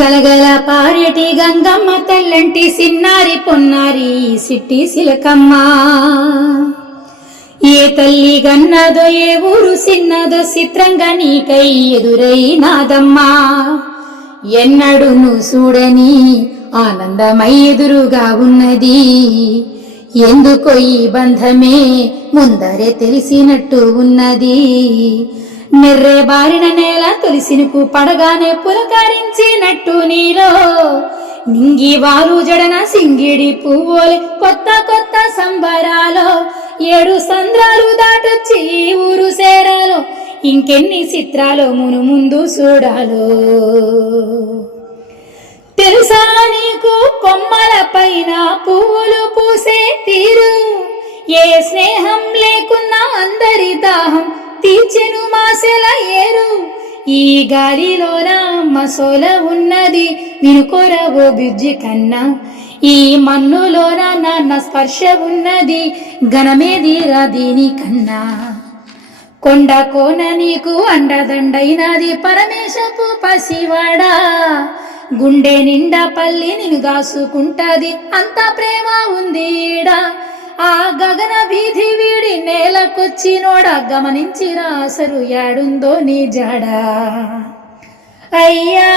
గలగల పారేటి గంగమ్మ తెల్లంటి సిన్నారి పొన్నారి సిట్టి సిలకమ్మ. ఏ తల్లి గన్నదో ఏ ఊరు సిన్నదో చిత్రంగా నీకై ఎదురై నాదమ్మా. ఎన్నడును చూడని ఆనందమై ఎదురుగా ఉన్నది. ఎందుకో ఈ బంధమే ముందరే తెలిసినట్టు ఉన్నది. నెర్రే బారిన నేల తొలిసినుకు పడగానే పులకరించినట్టు నీలో. నింగి వారు జడన సింగిడి పువ్వులే కొత్త కొత్త సంబరాలో. ఏడు సంద్రాలు దాటొచ్చి ఊరు సేరాలో. ఇంకెన్ని చిత్రాలు మును ముందు చూడాలో. తెలుసా నీకు కొమ్మల పైన పువ్వులు పూసే తీరు? ఏ స్నేహం ఈ గాలిలోన మసోల ఉన్నది వినుకొరవు ఓ కన్నా. ఈ మన్నులోన నాన్న స్పర్శ ఉన్నది ఘనమేదిరా దీనికన్నా. కొండ కోన నీకు అండదండైనది పరమేశపు పసివాడా. గుండె నిండా పల్లి నిన్ను దాసుకుంటది అంత ప్రేమ ఉంది. నేలకొచ్చినోడ గమనించిరా అసలు యాడుందో నీ జాడా. అయ్యా